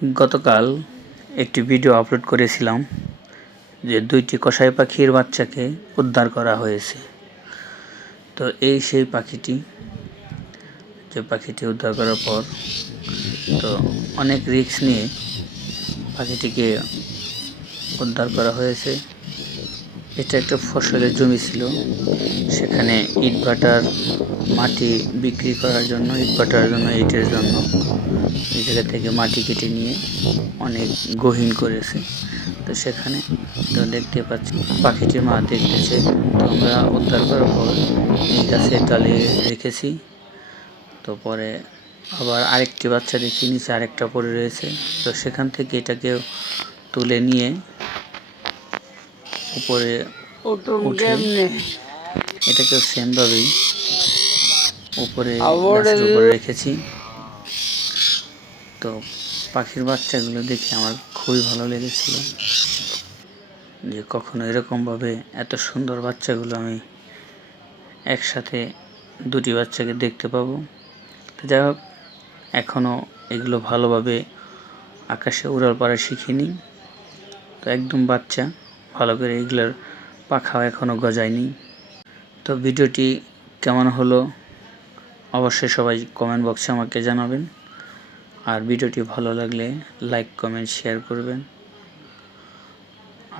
গতকাল একটি video upload করেছিলাম যে 2টি কসাই পাখির বাচ্চাকে উদ্ধার করা হয়েছে। তো এই সেই পাখিটি, যে পাখিটি উদ্ধার করার পর তো অনেক রিস্ক নিয়ে পাখিটিকে উদ্ধার করা হয়েছে। এটা একটা ফসলের জমি ছিল, সেখানে ইটভাটার মাটি বিক্রি করার জন্য, ইটের জন্য এই জায়গা থেকে মাটি কেটে নিয়ে অনেক গহীন করেছে। তো সেখানে তো দেখতে পাচ্ছি পাখিটির মা দেখতেছে। তো আমরা উদ্ধার করার পর এই গাছের ডালে রেখেছি। তো পরে আবার আরেকটি বাচ্চা দেখি নিচে আরেকটা পড়ে রয়েছে। তো সেখান থেকে এটাকে তুলে নিয়ে উপরে উঠে এটাকে সেমভাবেই উপরে গাছের উপরে রেখেছি। তো পাখির বাচ্চাগুলো দেখে আমার খুবই ভালো লেগেছিল, যে কখনো এরকমভাবে এত সুন্দর বাচ্চাগুলো আমি একসাথে 2টি বাচ্চাকে দেখতে পাবো। তো যাই হোক, এখনও এগুলো ভালোভাবে আকাশে উড়াল পাড়া শিখিনি। তো একদম বাচ্চা, ভালো করে এগুলোর পাখাও এখনও গজায়নি। তো ভিডিওটি কেমন হলো অবশ্যই সবাই কমেন্ট বক্সে আমাকে জানাবেন। আর ভিডিওটি ভালো লাগলে লাইক, কমেন্ট, শেয়ার করবেন।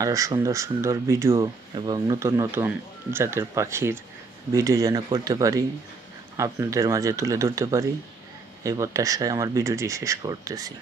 আরও সুন্দর সুন্দর ভিডিও এবং নতুন নতুন জাতের পাখির ভিডিও যেন করতে পারি, আপনাদের মাঝে তুলে ধরতে পারি, এই প্রত্যাশায় আমার ভিডিওটি শেষ করতেছি।